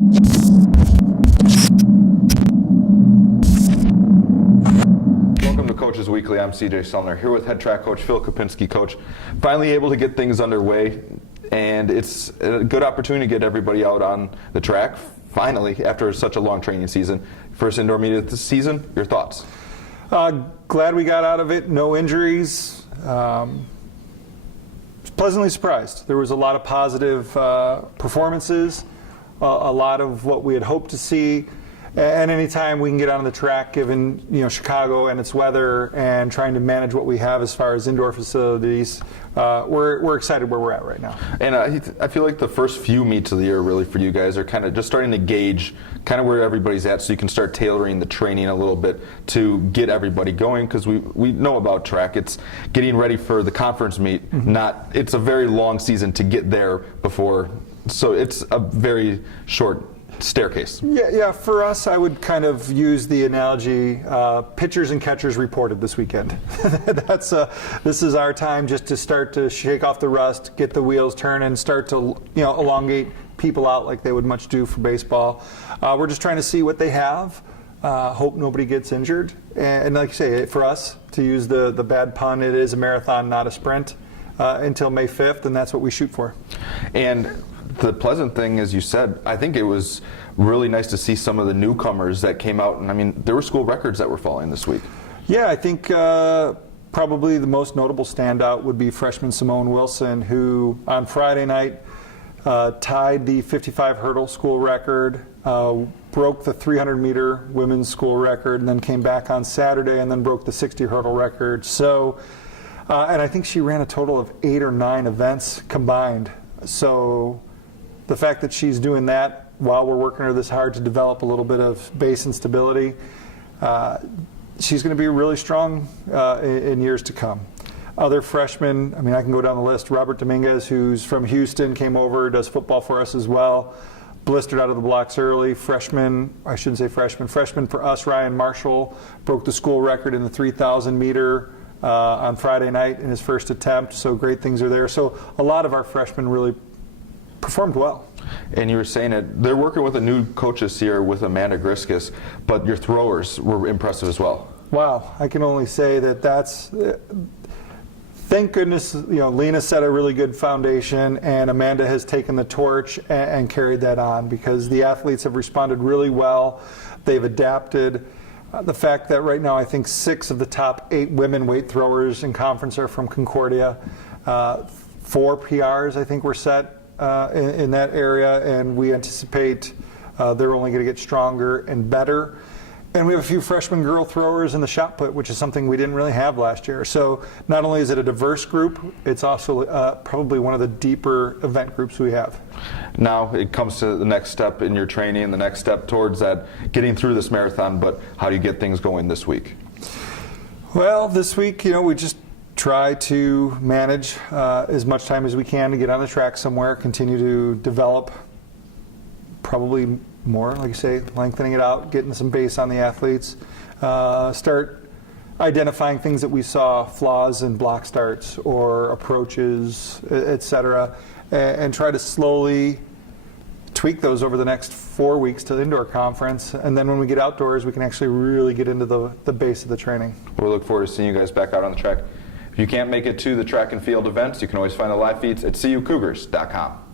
Welcome to Coaches Weekly. I'm CJ Sumner here with head track coach Phil Kopinski. Coach, finally able to get things underway, and it's a good opportunity to get everybody out on the track finally after such a long training season. First indoor meet of the season, your thoughts? Glad we got out of it, no injuries. Pleasantly surprised. There was a lot of positive performances, a lot of what we had hoped to see. And anytime we can get on the track, given Chicago and its weather and trying to manage what we have as far as indoor facilities, we're excited where we're at right now. And I feel like the first few meets of the year really for you guys are kind of just starting to gauge kind of where everybody's at, so you can start tailoring the training a little bit to get everybody going, because we know about track. It's getting ready for the conference meet. It's a very long season to get there before, so it's a very short staircase. Yeah. For us, I would kind of use the analogy: pitchers and catchers reported this weekend. This is our time just to start to shake off the rust, get the wheels turning, start to elongate people out like they would much do for baseball. We're just trying to see what they have. Hope nobody gets injured. And like you say, for us, to use the bad pun, it is a marathon, not a sprint, until May 5th, and that's what we shoot for. And the pleasant thing, as you said, I think it was really nice to see some of the newcomers that came out, and I mean, there were school records that were falling this week. Yeah, I think probably the most notable standout would be freshman Simone Wilson, who on Friday night tied the 55 hurdle school record, broke the 300-meter women's school record, and then came back on Saturday and then broke the 60 hurdle record. So, and I think she ran a total of 8 or 9 events combined. So the fact that she's doing that while we're working her this hard to develop a little bit of base and stability, she's going to be really strong in years to come. Other freshmen, I mean, I can go down the list. Robert Dominguez, who's from Houston, came over, does football for us as well. Blistered out of the blocks early. Freshman for us, Ryan Marshall, broke the school record in the 3,000 meter on Friday night in his first attempt, so great things are there. So a lot of our freshmen really performed well. And you were saying it, they're working with a new coach this year with Amanda Griskus, but your throwers were impressive as well. Wow, I can only say that's thank goodness, Lena set a really good foundation, and Amanda has taken the torch and carried that on, because the athletes have responded really well. They've adapted. The fact that right now I think 6 of the top 8 women weight throwers in conference are from Concordia. 4 PRs I think were set in that area, and we anticipate they're only going to get stronger and better. And we have a few freshman girl throwers in the shot put, which is something we didn't really have last year. So not only is it a diverse group, it's also probably one of the deeper event groups we have. Now it comes to the next step in your training, the next step towards that, getting through this marathon, but how do you get things going this week? Well, this week, we just try to manage as much time as we can to get on the track somewhere, continue to develop probably more, like you say, lengthening it out, getting some base on the athletes, start identifying things that we saw, flaws in block starts or approaches, etc., and try to slowly tweak those over the next 4 weeks to the indoor conference. And then when we get outdoors, we can actually really get into the base of the training. We'll look forward to seeing you guys back out on the track. If you can't make it to the track and field events, you can always find the live feeds at CUCougars.com.